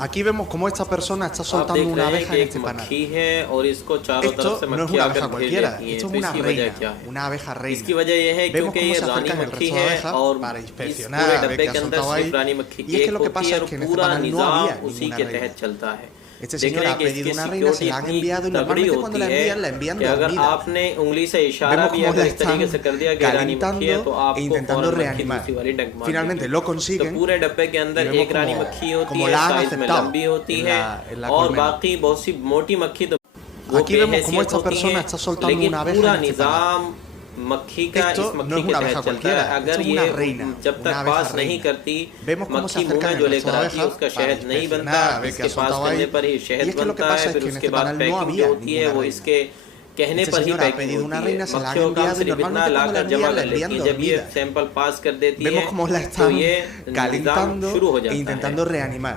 Aquí vemos cómo esta persona está आप soltando देख una रहे हैं abeja कि en एक este panal. मक्खी है और इसको चारों तरफ Esto से no es मक्खियाँ una आकर abeja घेर cualquiera, लेती हैं। esto es तो una इसकी वजह reina, क्या है? una abeja इसकी reina. वजह यह है Vemos क्योंकि cómo ये se रानी acercan el मक्खी resto de है abejas और para इस inspeccionar, पूरे a ver डब्बे qué ha के अंदर soltado ahí. सिर्फ रानी मक्खी Y की es que एक lo que होती pasa है es और que en este पूरा panal no निज़ाम había उसी ninguna के reina. तहत चलता है। Este देख señor रहे ha हैं कि pedido इसकी una reina, se security la han इतनी enviado y तगड़ी normalmente cuando होती la है envían, la envían कि अगर dormida. आपने उंगली से इशारा Vemos भी cómo अगर la इस तरीके से están कर दिया कि ये रानी मक्खी है तो calentando e आपको intentando फौरन मक्खी reanimar. दूसरी वाली डंक मार Finalmente देगी। lo तो consiguen पूरे डब्बे के y अंदर vemos एक रानी मक्खी होती como है, la han साइज में aceptado लंबी होती en है la और colmena. बाकी बहुत सी मोटी मक्खी तो वो Aquí vemos cómo बेहैसियत esta होती persona हैं, está soltando लेकिन una abeja पूरा en este panal. निज़ाम मक्खी का इस Esto no मक्खी es के una तहत abeja चलता है। cualquiera, अगर esto es ये una reina, जब una तक abeja पास नहीं reina. करती Vemos cómo se मक्खी मुंह acercan में el जो resto लेकर de आती है abejas उसका para शहद नहीं बनता, inspeccionar, a ver qué इसके ha पास soltado करने ahí. पर ही Y शहद es que lo que बनता pasa है, es फिर que en उसके este बाद panal no पैकिंग जो había होती है ninguna वो reina. इसके कहने Este पर ही señor ha packing pedido una होती है। reina, se la han मक्खियों का काम enviado y सिर्फ इतना normalmente ला cuando la कर जमा envían, la कर envían लेती है। जब ये dormida. सैंपल पास कर देती Vemos है cómo la तो están ये निज़ाम calentando शुरू हो e जाता है। intentando reanimar.